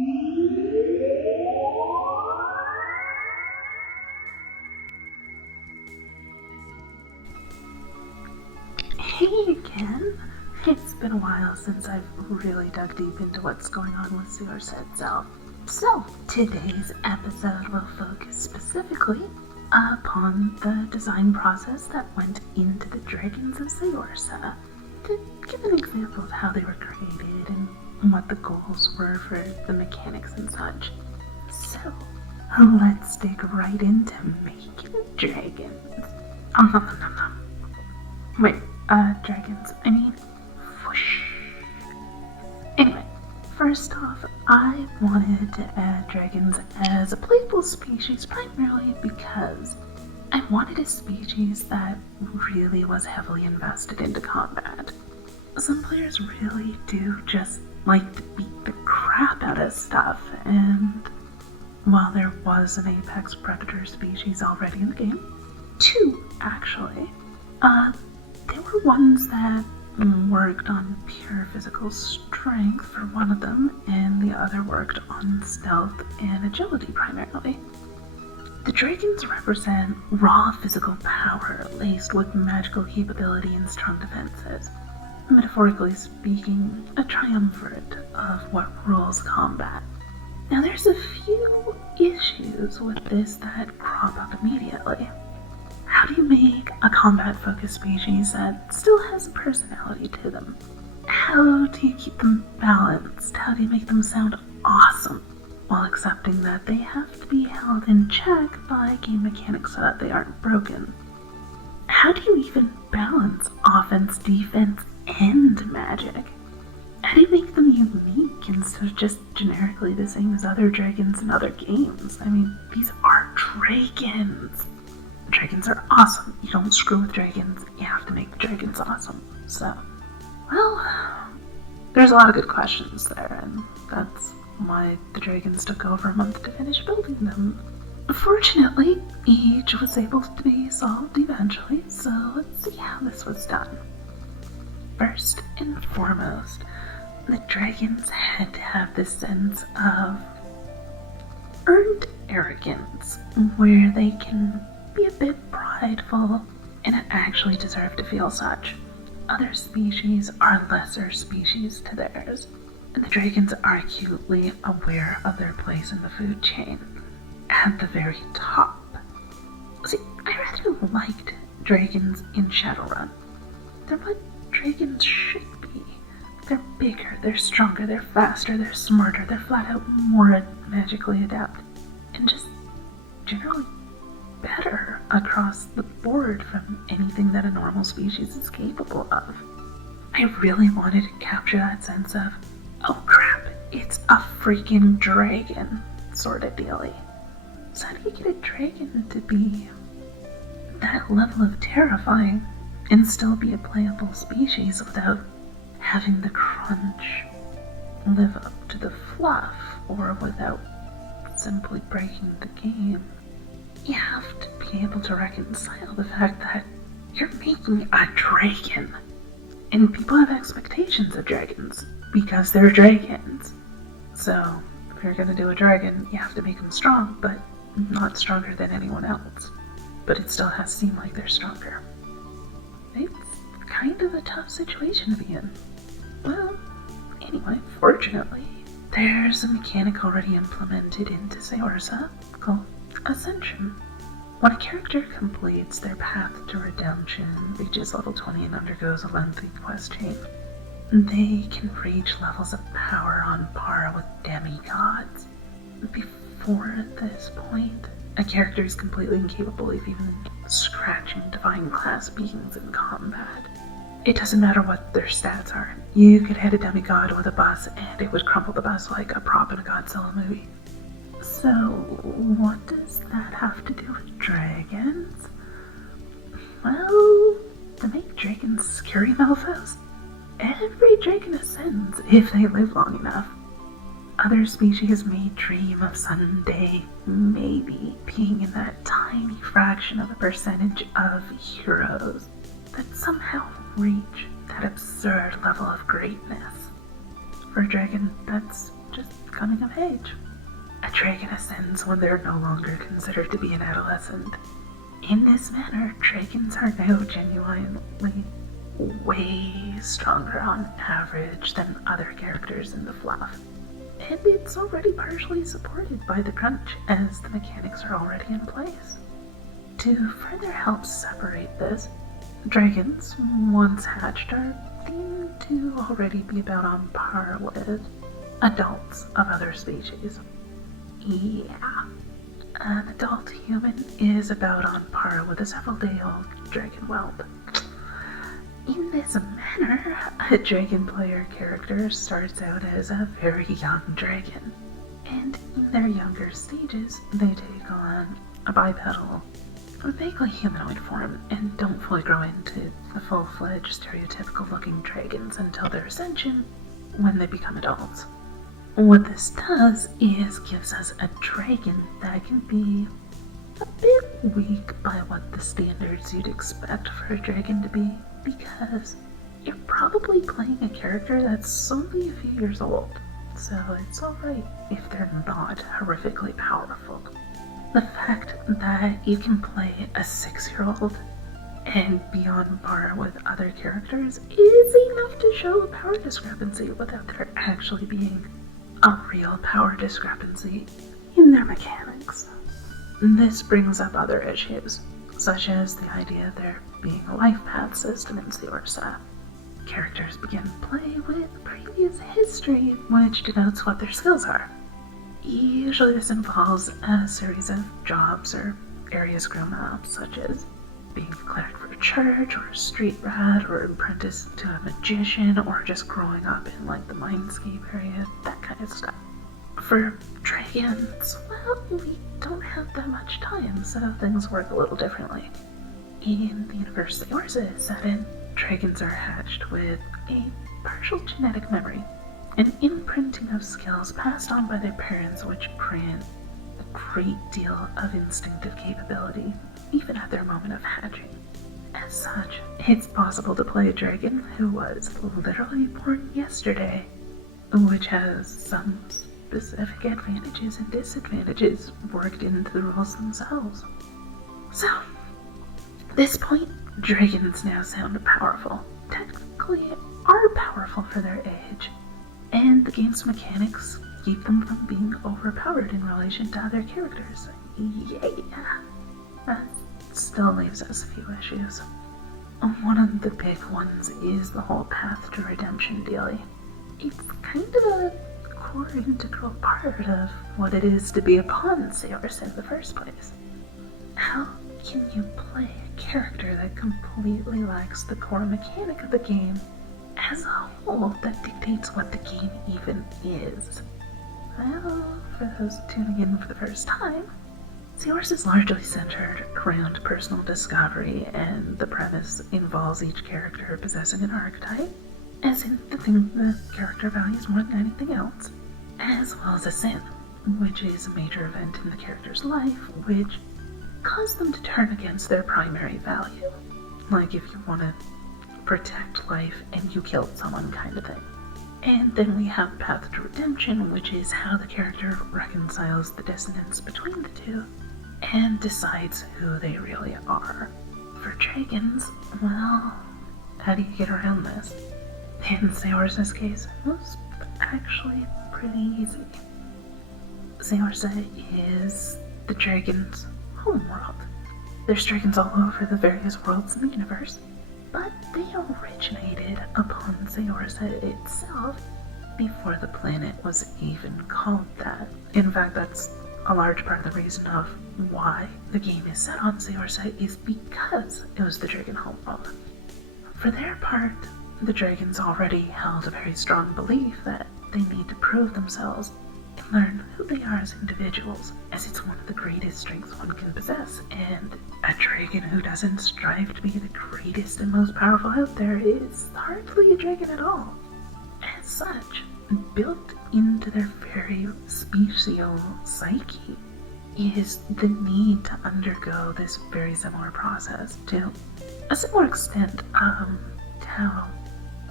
Hey again! It's been a while since I've really dug deep into what's going on with Saorsa itself. So, today's episode will focus specifically upon the design process that went into the dragons of Saorsa, to give an example of how they were created and what the goals were for the mechanics and such. So, let's dig right into making dragons. Wait, dragons, I mean, whoosh. Anyway, first off, I wanted to add dragons as a playable species primarily because I wanted a species that really was heavily invested into combat. Some players really do just like to beat the crap out of stuff, and while there was an apex predator species already in the game, two actually, there were ones that worked on pure physical strength for one of them, and the other worked on stealth and agility primarily. The dragons represent raw physical power laced with magical capability and strong defenses. Metaphorically speaking, a triumvirate of what rules combat. Now there's a few issues with this that crop up immediately. How do you make a combat-focused species that still has a personality to them? How do you keep them balanced? How do you make them sound awesome while accepting that they have to be held in check by game mechanics so that they aren't broken? How do you even balance offense, defense, and magic? How do you make them unique instead of just generically the same as other dragons in other games? I mean, these are dragons. Dragons are awesome. You don't screw with dragons. You have to make the dragons awesome. So, well, there's a lot of good questions there, and that's why the dragons took over a month to finish building them. Fortunately, each was able to be solved eventually, so let's see how this was done. First and foremost, the dragons had to have this sense of earned arrogance, where they can be a bit prideful and actually deserve to feel such. Other species are lesser species to theirs, and the dragons are acutely aware of their place in the food chain, at the very top. See, I rather liked dragons in Shadowrun. They're what dragons should be. They're bigger, they're stronger, they're faster, they're smarter, they're flat out more magically adept, and just generally better across the board from anything that a normal species is capable of. I really wanted to capture that sense of, oh crap, it's a freaking dragon sort of dealy. So how do you get a dragon to be that level of terrifying and still be a playable species without having the crunch live up to the fluff, or without simply breaking the game? You have to be able to reconcile the fact that you're making a dragon, and people have expectations of dragons because they're dragons. So if you're gonna do a dragon, you have to make them strong, but not stronger than anyone else. But it still has to seem like they're stronger. It's kind of a tough situation to be in. Well, anyway, fortunately, there's a mechanic already implemented into Saorsa called Ascension. When a character completes their path to redemption, reaches level 20 and undergoes a lengthy quest chain, they can reach levels of power on par with demigods. Before this point, a character is completely incapable of even scratching divine class beings in combat. It doesn't matter what their stats are. You could hit a demigod with a bus and it would crumple the bus like a prop in a Godzilla movie. So, what does that have to do with dragons? Well, to make dragons scary mofos, every dragon ascends if they live long enough. Other species may dream of someday maybe being in that tiny fraction of a percentage of heroes that somehow reach that absurd level of greatness. For a dragon, that's just coming of age. A dragon ascends when they're no longer considered to be an adolescent. In this manner, dragons are now genuinely way stronger on average than other characters in the fluff. And it's already partially supported by the crunch, as the mechanics are already in place. To further help separate this, dragons, once hatched, are deemed to already be about on par with adults of other species. Yeah, an adult human is about on par with a several-day-old dragon whelp. In this manner, a dragon player character starts out as a very young dragon, and in their younger stages, they take on a bipedal, a vaguely humanoid form, and don't fully grow into the full-fledged stereotypical-looking dragons until their ascension, when they become adults. What this does is gives us a dragon that can be a bit weak by what the standards you'd expect for a dragon to be, because you're probably playing a character that's only a few years old, so it's alright if they're not horrifically powerful. The fact that you can play a 6-year-old and be on par with other characters is enough to show a power discrepancy without there actually being a real power discrepancy in their mechanics. This brings up other issues, such as the idea of there being a life path system in Saorsa. Characters begin play with previous history, which denotes what their skills are. Usually this involves a series of jobs or areas grown up, such as being a cleric for a church, or a street rat, or an apprentice to a magician, or just growing up in like the Mindscape area, that kind of stuff. For dragons, well, we don't have that much time, so things work a little differently. In the universe Saorsa is set in, dragons are hatched with a partial genetic memory, an imprinting of skills passed on by their parents which grant a great deal of instinctive capability, even at their moment of hatching. As such, it's possible to play a dragon who was literally born yesterday, which has some specific advantages and disadvantages worked into the rules themselves. So, at this point, dragons now sound powerful. Technically are powerful for their age, and the game's mechanics keep them from being overpowered in relation to other characters. Yeah. That still leaves us a few issues. One of the big ones is the whole path to redemption dealie. It's kind of a core integral part of what it is to be a pawn Saorsa in the first place. How can you play a character that completely lacks the core mechanic of the game as a whole that dictates what the game even is? Well, for those tuning in for the first time, Saorsa is largely centered around personal discovery, and the premise involves each character possessing an archetype, as in the thing the character values more than anything else, as well as a sin, which is a major event in the character's life, which caused them to turn against their primary value. Like if you want to protect life and you killed someone kind of thing. And then we have Path to Redemption, which is how the character reconciles the dissonance between the two and decides who they really are. For dragons, well, how do you get around this? In Saorsa's case, it was actually pretty easy. Saorsa is the dragon's homeworld. There's dragons all over the various worlds in the universe, but they originated upon Saorsa itself before the planet was even called that. In fact, that's a large part of the reason of why the game is set on Saorsa is because it was the dragon homeworld. For their part, the dragons already held a very strong belief that they need to prove themselves and learn who they are as individuals, as it's one of the greatest strengths one can possess, and a dragon who doesn't strive to be the greatest and most powerful out there is hardly a dragon at all. As such, built into their very special psyche is the need to undergo this very similar process to a similar extent to how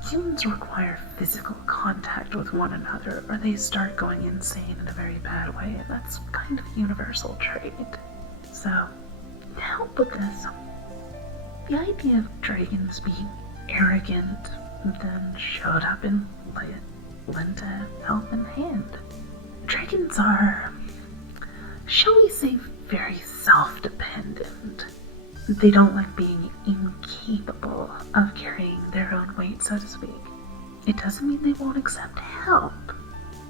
humans require physical contact with one another, or they start going insane in a very bad way, and that's kind of a universal trait. So, to help with this, the idea of dragons being arrogant then showed up and lent a helping hand. Dragons are, shall we say, very self-dependent. They don't like being incapable of carrying their own weight, so to speak. It doesn't mean they won't accept help,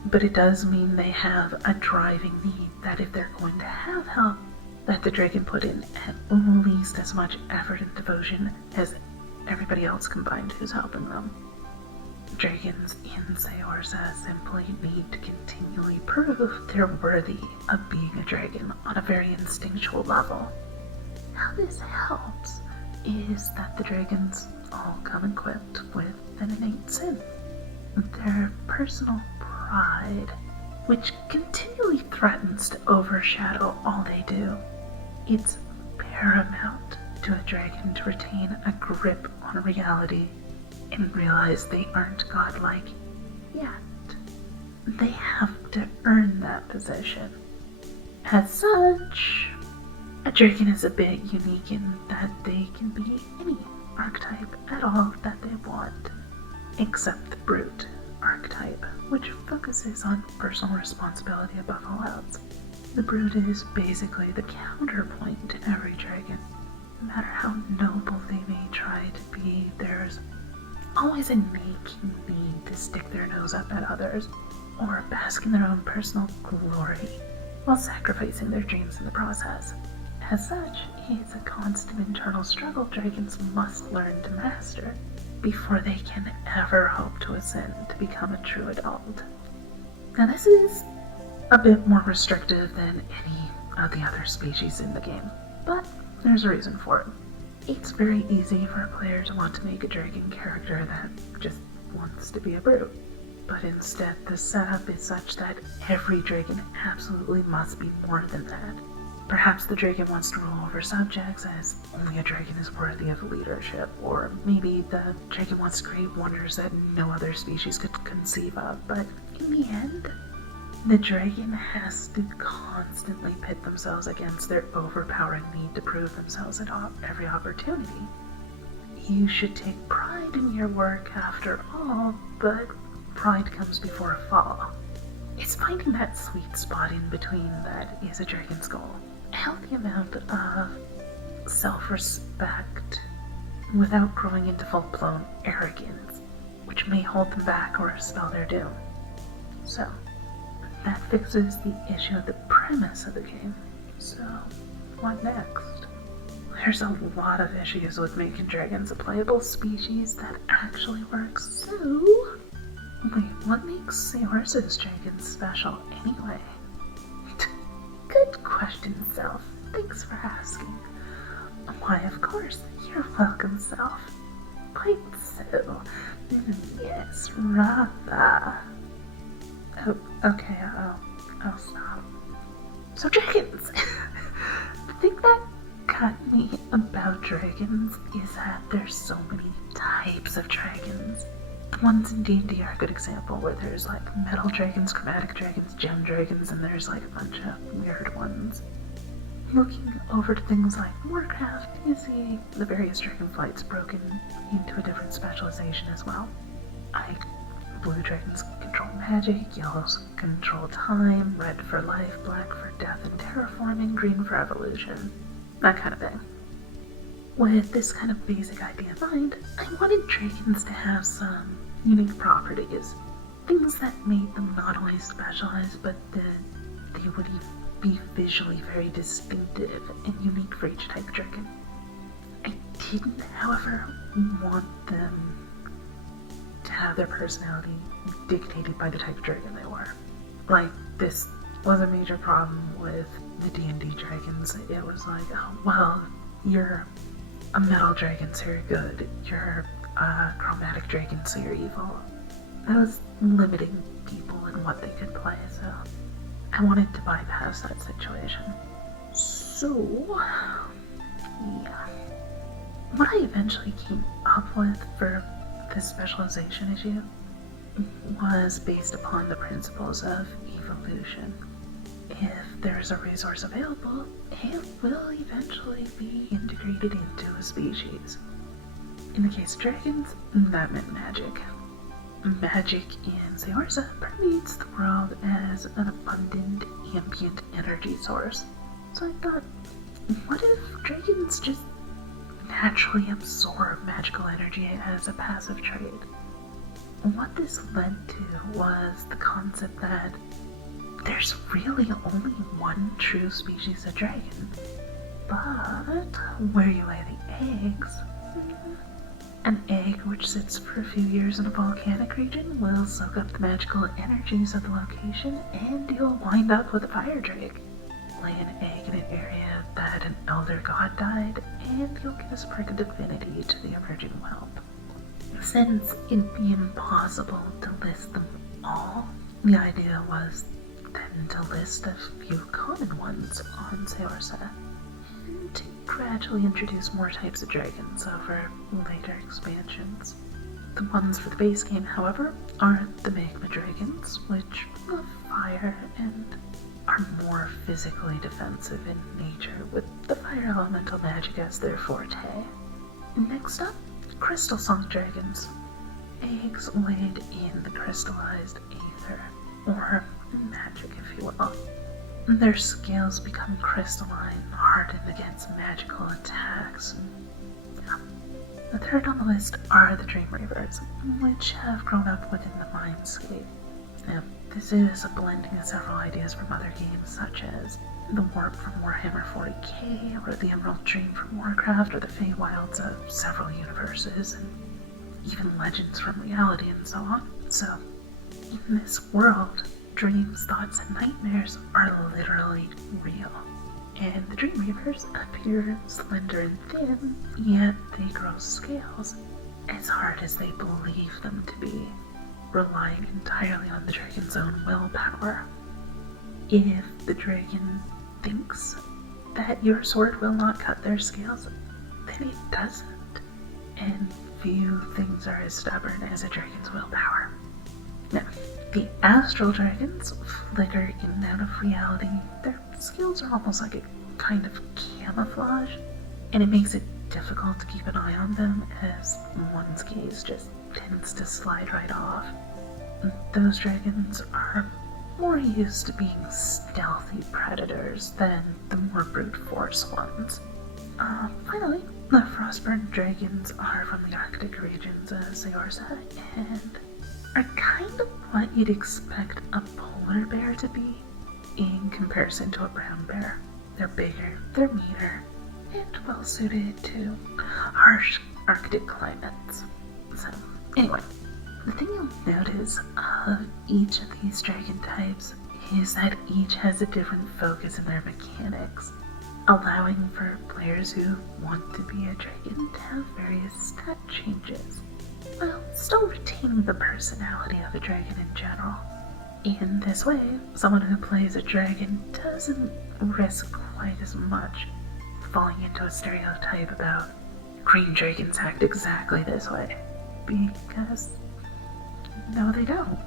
but it does mean they have a driving need that if they're going to have help, that the dragon put in at least as much effort and devotion as everybody else combined who's helping them. Dragons in Saorsa simply need to continually prove they're worthy of being a dragon on a very instinctual level. How this helps is that the dragons all come equipped with an innate sin, their personal pride, which continually threatens to overshadow all they do. It's paramount to a dragon to retain a grip on reality and realize they aren't godlike yet. They have to earn that position. As such, a dragon is a bit unique in that they can be any archetype at all that they want, except the brute archetype, which focuses on personal responsibility above all else. The brute is basically the counterpoint to every dragon. No matter how noble they may try to be, there's always a nagging need to stick their nose up at others, or bask in their own personal glory, while sacrificing their dreams in the process. As such, it's a constant internal struggle dragons must learn to master before they can ever hope to ascend to become a true adult. Now this is a bit more restrictive than any of the other species in the game, but there's a reason for it. It's very easy for a player to want to make a dragon character that just wants to be a brute, but instead the setup is such that every dragon absolutely must be more than that. Perhaps the dragon wants to rule over subjects, as only a dragon is worthy of leadership, or maybe the dragon wants to create wonders that no other species could conceive of, but in the end, the dragon has to constantly pit themselves against their overpowering need to prove themselves at every opportunity. You should take pride in your work after all, but pride comes before a fall. It's finding that sweet spot in between that is a dragon's goal. A healthy amount of self-respect without growing into full-blown arrogance, which may hold them back or spell their doom. So, that fixes the issue of the premise of the game. So, what next? There's a lot of issues with making dragons a playable species that actually works, so... Wait, what makes Saorsa's dragons special anyway? Good question, Self. Thanks for asking. Why, of course, you're welcome, Self. Quite so. Yes, rather. Oh, okay, I'll stop. So dragons! The thing that got me about dragons is that there's so many types of dragons. Ones in D&D are a good example, where there's like metal dragons, chromatic dragons, gem dragons, and there's like a bunch of weird ones. Looking over to things like Warcraft, you see the various dragon flights broken into a different specialization as well. Blue dragons control magic, yellows control time, red for life, black for death and terraforming, green for evolution, that kind of thing. With this kind of basic idea in mind, I wanted dragons to have some unique properties. Things that made them not only specialized, but that they would be visually very distinctive and unique for each type of dragon. I didn't, however, want them to have their personality dictated by the type of dragon they were. Like, this was a major problem with the D&D dragons. It was like, oh, well, you're a metal dragon, so you're good. You're a chromatic dragon, so you're evil. That was limiting people in what they could play, so I wanted to bypass that situation. So, yeah. What I eventually came up with for this specialization issue was based upon the principles of evolution. If there's a resource available, it will eventually be integrated into a species. In the case of dragons, that meant magic. Magic in Saorsa permeates the world as an abundant ambient energy source. So I thought, what if dragons just naturally absorb magical energy as a passive trait? What this led to was the concept that there's really only one true species of dragon. But where you lay the eggs, an egg which sits for a few years in a volcanic region will soak up the magical energies of the location, and you'll wind up with a fire drake. Lay an egg in an area that an elder god died, and you'll get a spark of divinity to the emerging whelp. Since it'd be impossible to list them all, the idea was then to list a few common ones on Saorsa, and to gradually introduce more types of dragons over later expansions. The ones for the base game, however, are the magma dragons, which love fire and are more physically defensive in nature, with the fire elemental magic as their forte. Next up, crystal song dragons. Eggs laid in the crystallized aether, or magic if you will. Their scales become crystalline, hardened against magical attacks. The third on the list are the Dream Reavers, which have grown up within the Mindscape. Now, this is a blending of several ideas from other games such as the Warp from Warhammer 40k, or the Emerald Dream from Warcraft, or the Feywilds of several universes, and even legends from reality and so on. So, in this world, dreams, thoughts, and nightmares are literally real. And the Dream Reavers appear slender and thin, yet they grow scales, as hard as they believe them to be, relying entirely on the dragon's own willpower. If the dragon thinks that your sword will not cut their scales, then it doesn't. And few things are as stubborn as a dragon's willpower. Now, the astral dragons flicker in and out of reality. Their skills are almost like a kind of camouflage, and it makes it difficult to keep an eye on them as one's gaze just tends to slide right off. Those dragons are more used to being stealthy predators than the more brute force ones. Finally, the Frostburn dragons are from the Arctic regions of Saorsa and are kind of what you'd expect a polar bear to be in comparison to a brown bear. They're bigger, they're meaner, and well suited to harsh Arctic climates. So, anyway, the thing you'll notice of each of these dragon types is that each has a different focus in their mechanics, allowing for players who want to be a dragon to have various stat changes, while still retaining the personality of a dragon in general. In this way, someone who plays a dragon doesn't risk quite as much falling into a stereotype about green dragons act exactly this way, because no, they don't.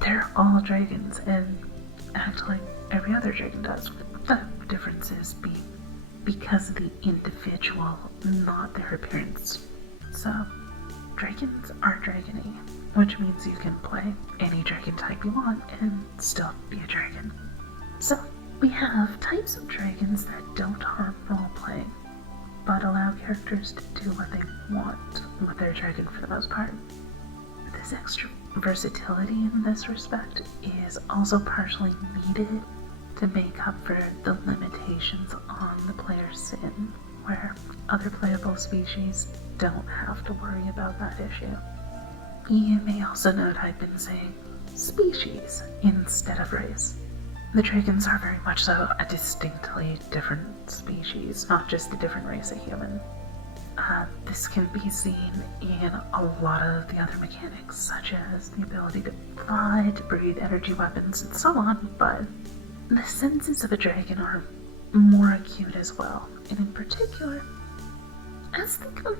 They're all dragons and act like every other dragon does. The difference is because of the individual, not their appearance. So, dragons are dragony, which means you can play any dragon type you want and still be a dragon. So, we have types of dragons that don't harm role-playing, but allow characters to do what they want with their dragon for the most part. This extra versatility in this respect is also partially needed to make up for the limitations on the player's sin, where other playable species don't have to worry about that issue. You may also note I've been saying species instead of race. The dragons are very much so a distinctly different species, not just a different race of human. This can be seen in a lot of the other mechanics, such as the ability to fly, to breathe energy weapons, and so on, but the senses of a dragon are more acute as well, and in particular, let's think of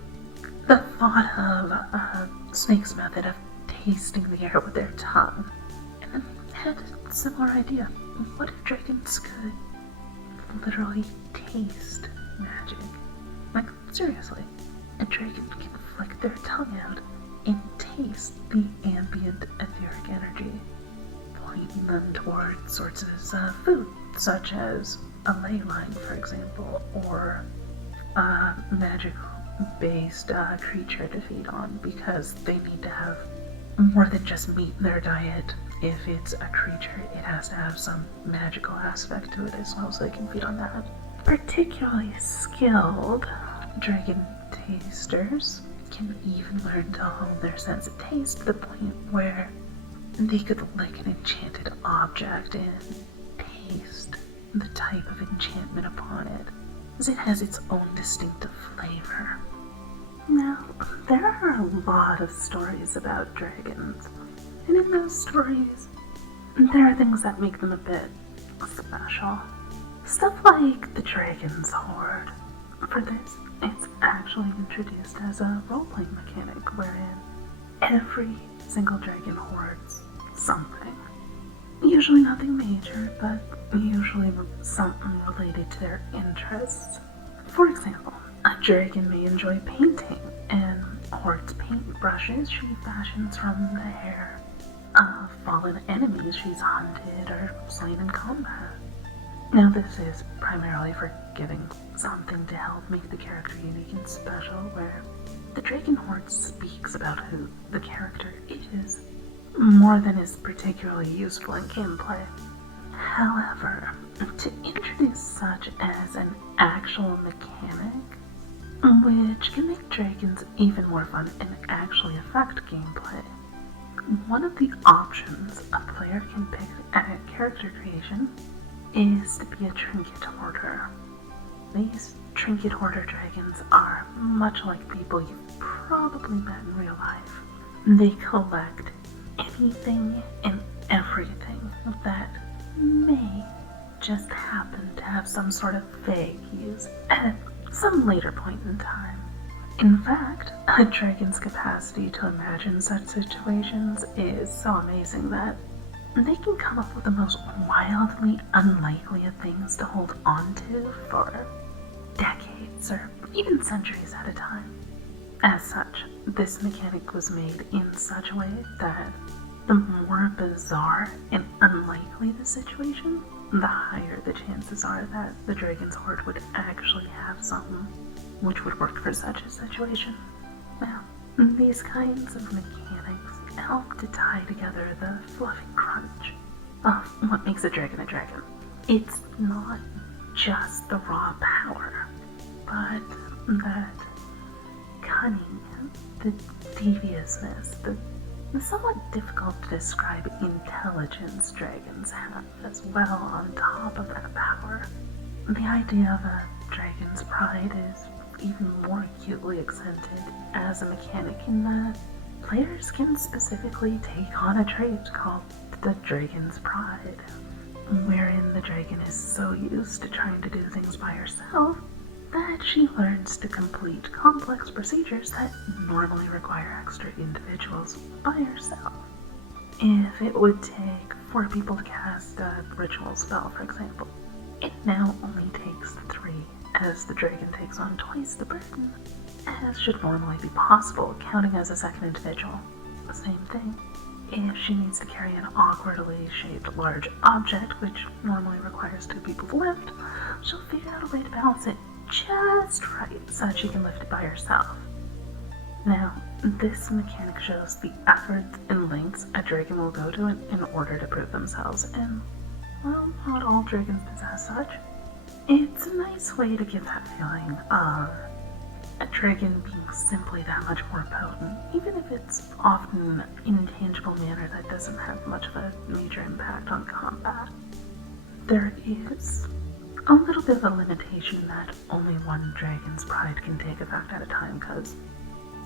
the thought of Snake's method of tasting the air with their tongue. And I had a similar idea. What if dragons could literally taste magic? Like, seriously, a dragon can flick their tongue out and taste the ambient etheric energy, pointing them towards sources of food, such as a ley line, for example, or a magic-based creature to feed on, because they need to have more than just meat in their diet. If it's a creature, it has to have some magical aspect to it as well, so they can feed on that. Particularly skilled dragon tasters can even learn to hone their sense of taste to the point where they could lick an enchanted object and taste the type of enchantment upon it, as it has its own distinctive flavor. Now, there are a lot of stories about dragons, and in those stories, there are things that make them a bit special. Stuff like the Dragon's Hoard. For this, it's actually introduced as a role-playing mechanic wherein every single dragon hoards something. Usually nothing major, but usually something related to their interests. For example, a dragon may enjoy painting and hoards paintbrushes she fashions from the hair of fallen enemies she's hunted or slain in combat. Now, this is primarily for giving something to help make the character unique and special, where the Dragon Horde speaks about who the character is, more than is particularly useful in gameplay. However, to introduce such as an actual mechanic, which can make dragons even more fun and actually affect gameplay, one of the options a player can pick at character creation is to be a trinket hoarder. These trinket hoarder dragons are much like people you've probably met in real life. They collect anything and everything that may just happen to have some sort of vague use at some later point in time. In fact, a dragon's capacity to imagine such situations is so amazing that they can come up with the most wildly unlikely of things to hold onto for decades or even centuries at a time. As such, this mechanic was made in such a way that the more bizarre and unlikely the situation, the higher the chances are that the Dragon's Hoard would actually have something which would work for such a situation. Now, these kinds of mechanics help to tie together the fluffy crunch of what makes a dragon a dragon. It's not just the raw power, but that cunning, the deviousness, the somewhat difficult to describe intelligence dragons have as well on top of that power. The idea of a dragon's pride is even more acutely accented as a mechanic in that players can specifically take on a trait called the Dragon's Pride, wherein the dragon is so used to trying to do things by herself that she learns to complete complex procedures that normally require extra individuals by herself. If it would take 4 people to cast a ritual spell, for example, it now only takes 3, as the dragon takes on twice the burden, as should normally be possible, counting as a second individual. The same thing, if she needs to carry an awkwardly shaped large object, which normally requires 2 people to lift, she'll figure out a way to balance it just right so that she can lift it by herself. Now, this mechanic shows the efforts and lengths a dragon will go to in order to prove themselves, and, well, not all dragons possess such. It's a nice way to give that feeling of a dragon being simply that much more potent, even if it's often in an intangible manner that doesn't have much of a major impact on combat. There is a little bit of a limitation that only one dragon's pride can take effect at a time, because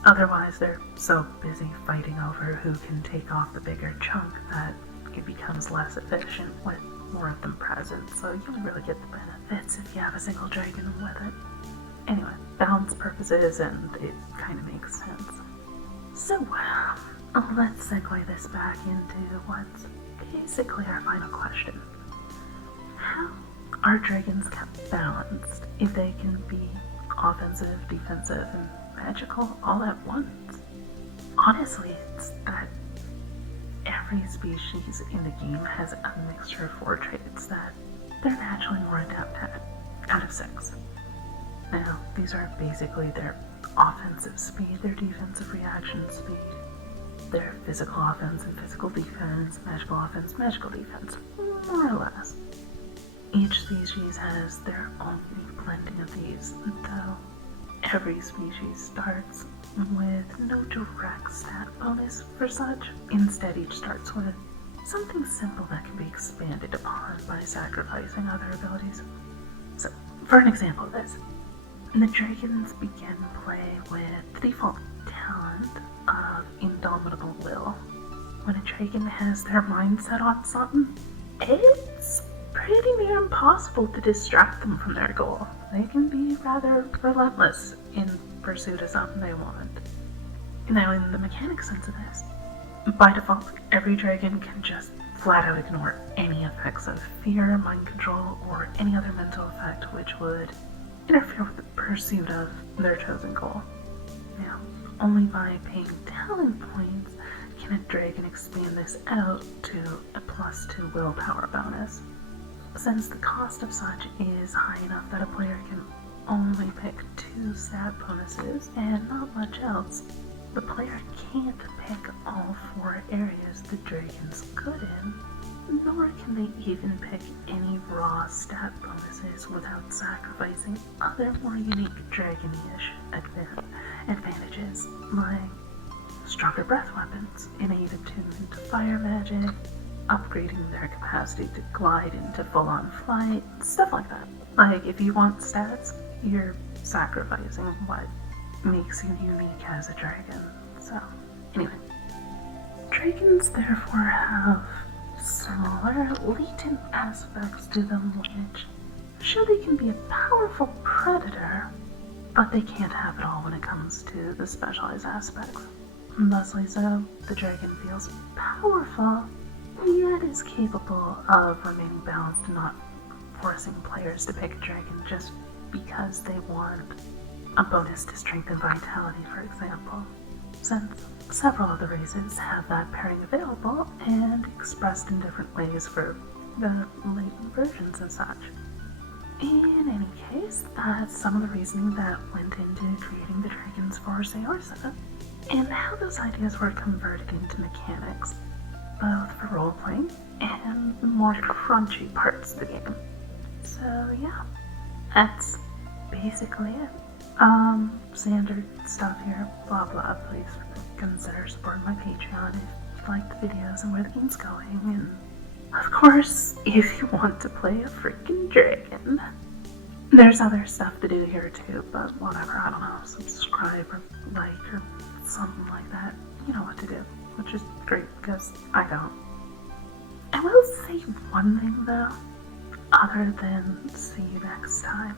otherwise they're so busy fighting over who can take off the bigger chunk that it becomes less efficient with more of them present, so you don't really get the benefits if you have a single dragon with it. Anyway, balance purposes, and it kind of makes sense. So, let's segue this back into what's basically our final question. How are dragons kept balanced if they can be offensive, defensive, and magical all at once? Honestly, it's that every species in the game has a mixture of 4 traits that they're naturally more adept at, out of 6. Now, these are basically their offensive speed, their defensive reaction speed, their physical offense and physical defense, magical offense, magical defense, more or less. Each species has their own unique blending of these, though every species starts with no direct stat bonus for such. Instead, each starts with something simple that can be expanded upon by sacrificing other abilities. So, for an example of this, the dragons begin play with the default talent of Indomitable Will. When a dragon has their mind set on something, it's pretty near impossible to distract them from their goal. They can be rather relentless in pursuit of something they want. Now, in the mechanic sense of this, by default, every dragon can just flat out ignore any effects of fear, mind control, or any other mental effect which would interfere with the pursuit of their chosen goal. Now, only by paying talent points can a dragon expand this out to a +2 willpower bonus. Since the cost of such is high enough that a player can only pick 2 stat bonuses and not much else, the player can't pick all 4 areas the dragon's good in, nor can they even pick any raw stat bonuses without sacrificing other more unique dragon-ish advantages, like stronger breath weapons, innate attunement to fire magic, upgrading their capacity to glide into full-on flight, stuff like that. Like, if you want stats, you're sacrificing what makes you unique as a dragon. So, anyway. Dragons therefore have smaller, latent aspects to them which sure they can be a powerful predator, but they can't have it all when it comes to the specialized aspects. Thusly so, the dragon feels powerful, yet is capable of remaining balanced and not forcing players to pick a dragon just because they want a bonus to strength and vitality, for example, since several of the races have that pairing available and expressed in different ways for the latent versions and such. In any case, that's some of the reasoning that went into creating the dragons for Saorsa, and how those ideas were converted into mechanics, both for role-playing and the more crunchy parts of the game. So yeah, that's basically it. Standard stuff here, blah blah. Please consider supporting my Patreon if you like the videos and where the game's going, and of course, if you want to play a freaking dragon. There's other stuff to do here too, but whatever, I don't know, subscribe or like or something like that. You know what to do, which is great because I don't. I will say one thing though, other than see you next time,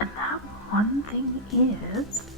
and that one thing is